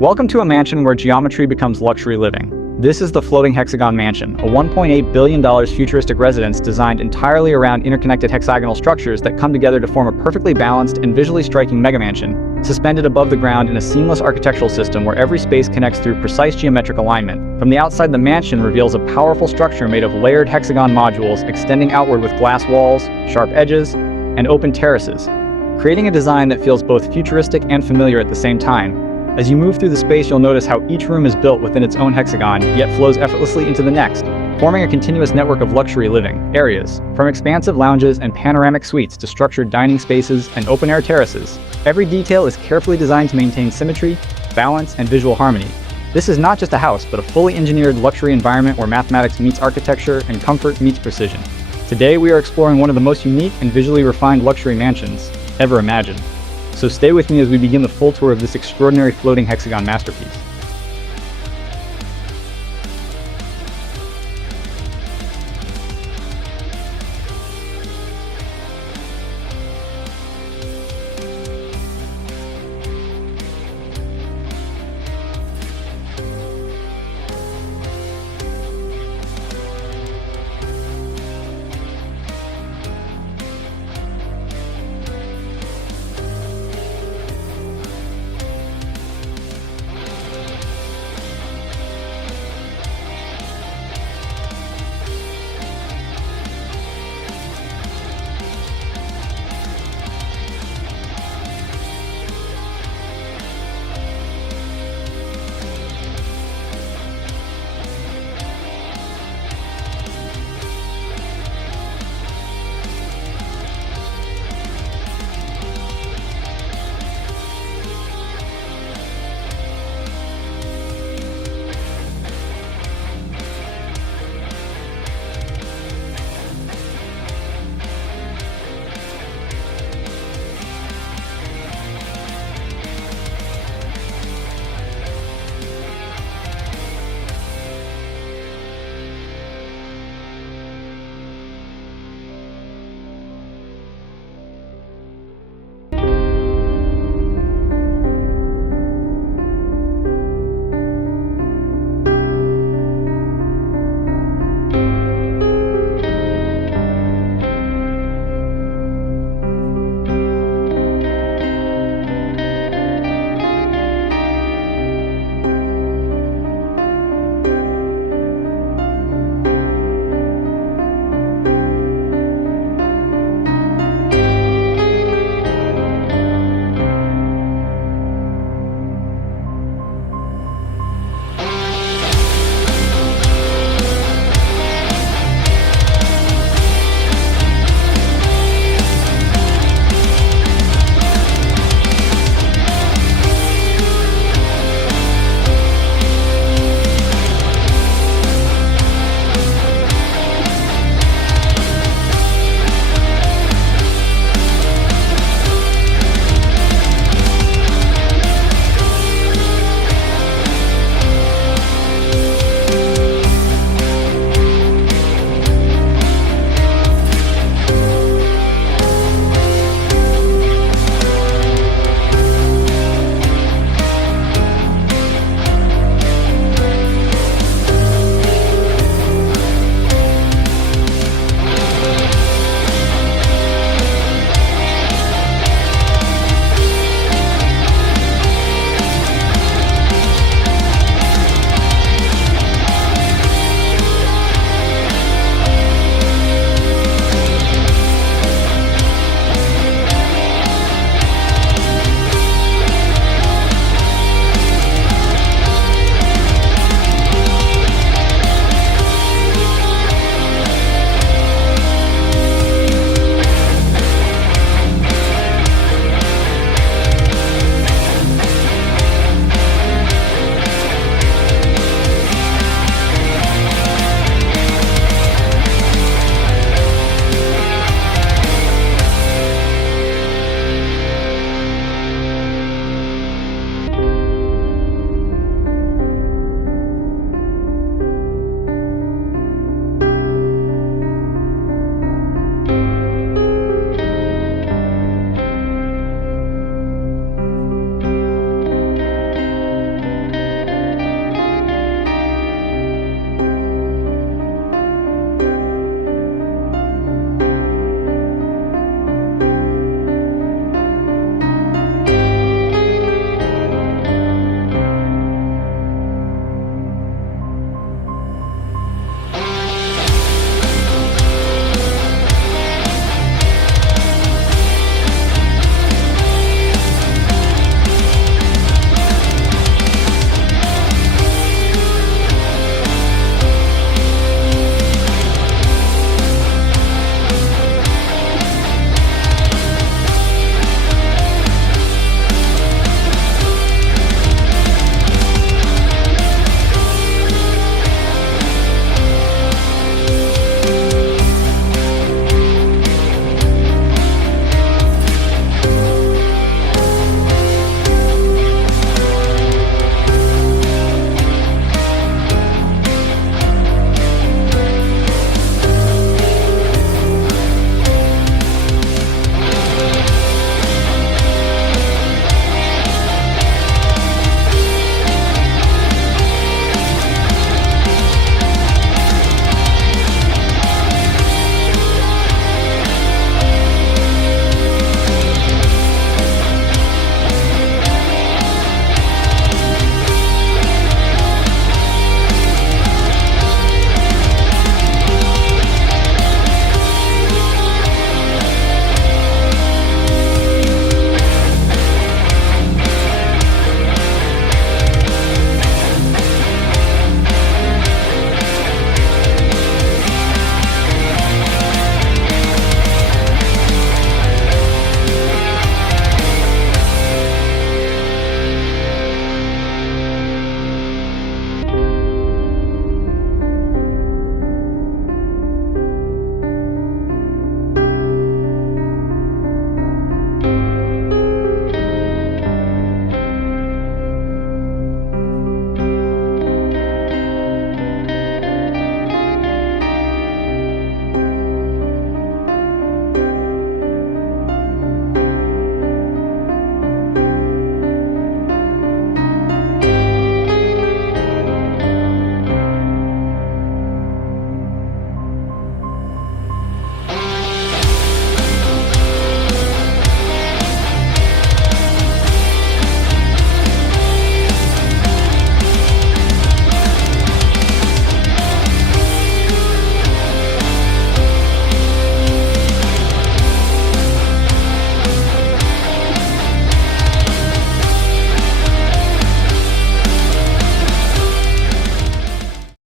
Welcome to a mansion where geometry becomes luxury living. This is the Floating Hexagon Mansion, a $1.8 billion futuristic residence designed entirely around interconnected hexagonal structures that come together to form a perfectly balanced and visually striking megamansion, suspended above the ground in a seamless architectural system where every space connects through precise geometric alignment. From the outside, the mansion reveals a powerful structure made of layered hexagon modules extending outward with glass walls, sharp edges, and open terraces, creating a design that feels both futuristic and familiar at the same time. As you move through the space, you'll notice how each room is built within its own hexagon, yet flows effortlessly into the next, forming a continuous network of luxury living areas. From expansive lounges and panoramic suites to structured dining spaces and open-air terraces, every detail is carefully designed to maintain symmetry, balance, and visual harmony. This is not just a house, but a fully engineered luxury environment where mathematics meets architecture and comfort meets precision. Today, we are exploring one of the most unique and visually refined luxury mansions ever imagined. So stay with me as we begin the full tour of this extraordinary floating hexagon masterpiece.